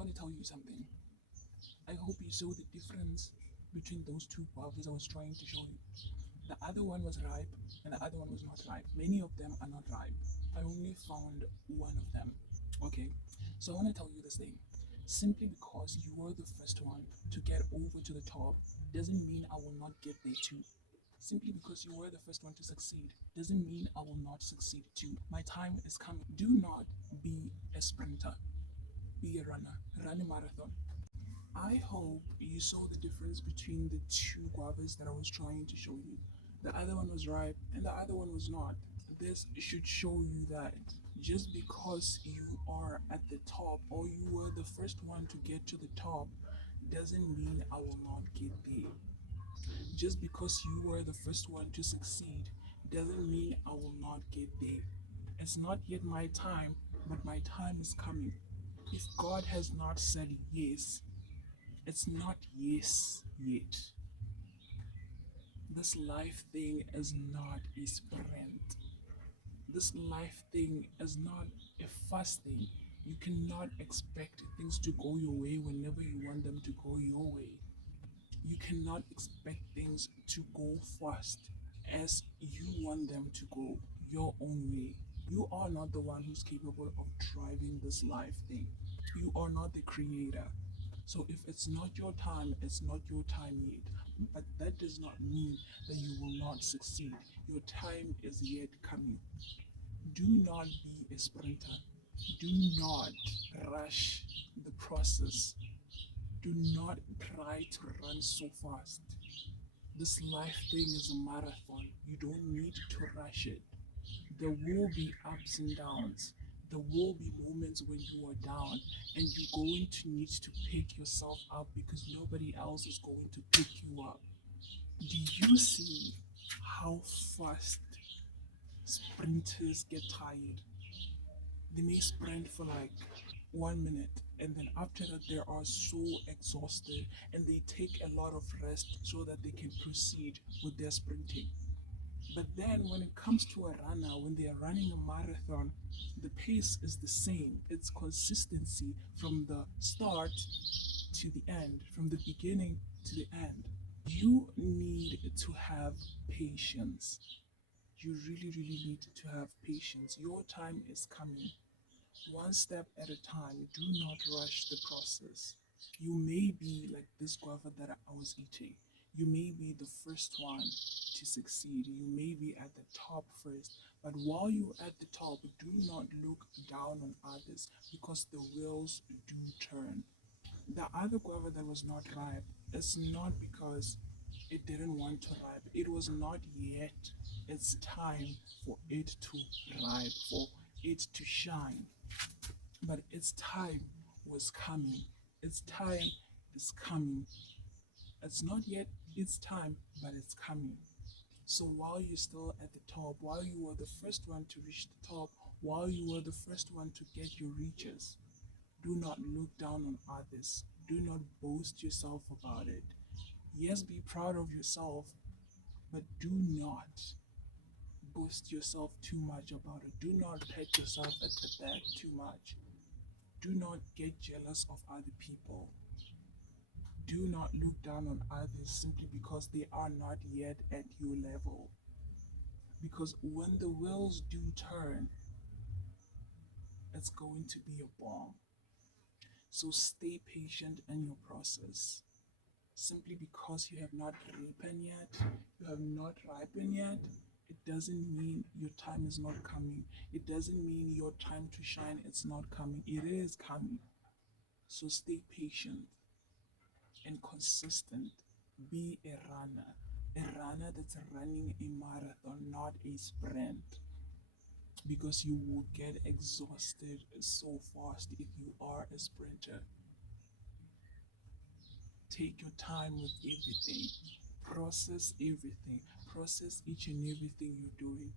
want to tell you something. I hope you saw the difference between those two guavas I was trying to show you. The other one was ripe and the other one was not ripe. Many of them are not ripe. I only found one of them. Okay, so I want to tell you this thing. Simply because you were the first one to get over to the top doesn't mean I will not get there too. Simply because you were the first one to succeed doesn't mean I will not succeed too. My time is coming. Do not be a sprinter, be a runner, run a marathon. I hope you saw the difference between the two guavas that I was trying to show you. The other one was ripe and the other one was not. This should show you that just because you are at the top or you were the first one to get to the top doesn't mean I will not get there. Just because you were the first one to succeed doesn't mean I will not get there. It's not yet my time, but my time is coming. If God has not said yes, it's not yes yet. This life thing is not a sprint. This life thing is not a fast thing. You cannot expect things to go your way whenever you want them to go your way. You cannot expect things to go fast as you want them to go your own way. You are not the one who's capable of driving this life thing. You are not the creator. So if it's not your time, it's not your time yet. But that does not mean that you will not succeed. Your time is yet coming. Do not be a sprinter. Do not rush the process. Do not try to run so fast. This life thing is a marathon. You don't need to rush it. There will be ups and downs. There will be moments when you are down and you're going to need to pick yourself up because nobody else is going to pick you up. Do you see how fast sprinters get tired? They may sprint for like 1 minute and then after that they are so exhausted and they take a lot of rest so that they can proceed with their sprinting. But then when it comes to a runner, when they are running a marathon, the pace is the same. It's consistency from the start to the end, from the beginning to the end. You need to have patience. You really, really need to have patience. Your time is coming. One step at a time. Do not rush the process. You may be like this guava that I was eating. You may be the first one to succeed. You may be at the top first. But while you're at the top, do not look down on others because the wheels do turn. The other guava that was not ripe is not because it didn't want to ripe. It was not yet its time for it to ripe, for it to shine. But its time was coming. Its time is coming. It's not yet its time, but it's coming. So while you're still at the top, while you were the first one to reach the top, while you were the first one to get your reaches, do not look down on others. Do not boast yourself about it. Yes, be proud of yourself, but do not boast yourself too much about it. Do not pat yourself at the back too much. Do not get jealous of other people. Do not look down on others simply because they are not yet at your level. Because when the wheels do turn, it's going to be a bomb. So stay patient in your process. Simply because you have not ripened yet, you have not ripened yet, it doesn't mean your time is not coming. It doesn't mean your time to shine is not coming. It is coming. So stay patient and consistent. Be a runner that's running a marathon, not a sprint. Because you will get exhausted so fast if you are a sprinter. Take your time with everything. Process everything. Process each and everything you're doing.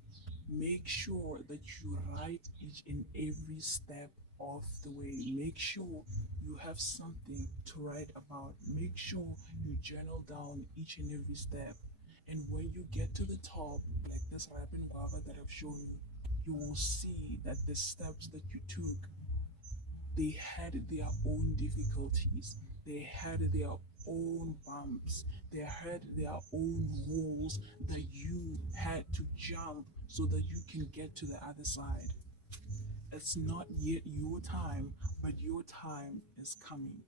Make sure that you write each and every step of the way. Make sure you have something to write about. Make sure you journal down each and every step. And when you get to the top, like this ripened guava that I've shown you, you will see that the steps that you took They had their own difficulties, they had their own bumps, they had their own walls that you had to jump so that you can get to the other side. It's not yet your time, but your time is coming.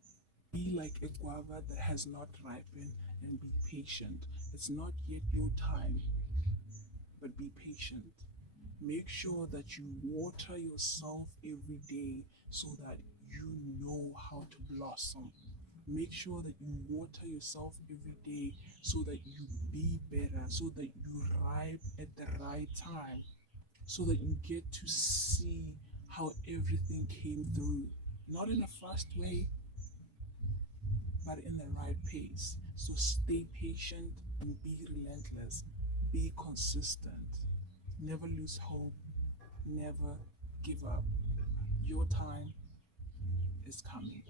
Be like a guava that has not ripened and be patient. It's not yet your time, but be patient. Make sure that you water yourself every day so that you know how to blossom. Make sure that you water yourself every day so that you be better, so that you ripe at the right time, so that you get to see how everything came through. Not in a fast way, but in the right pace. So stay patient and be relentless. Be consistent. Never lose hope. Never give up. Your time is coming.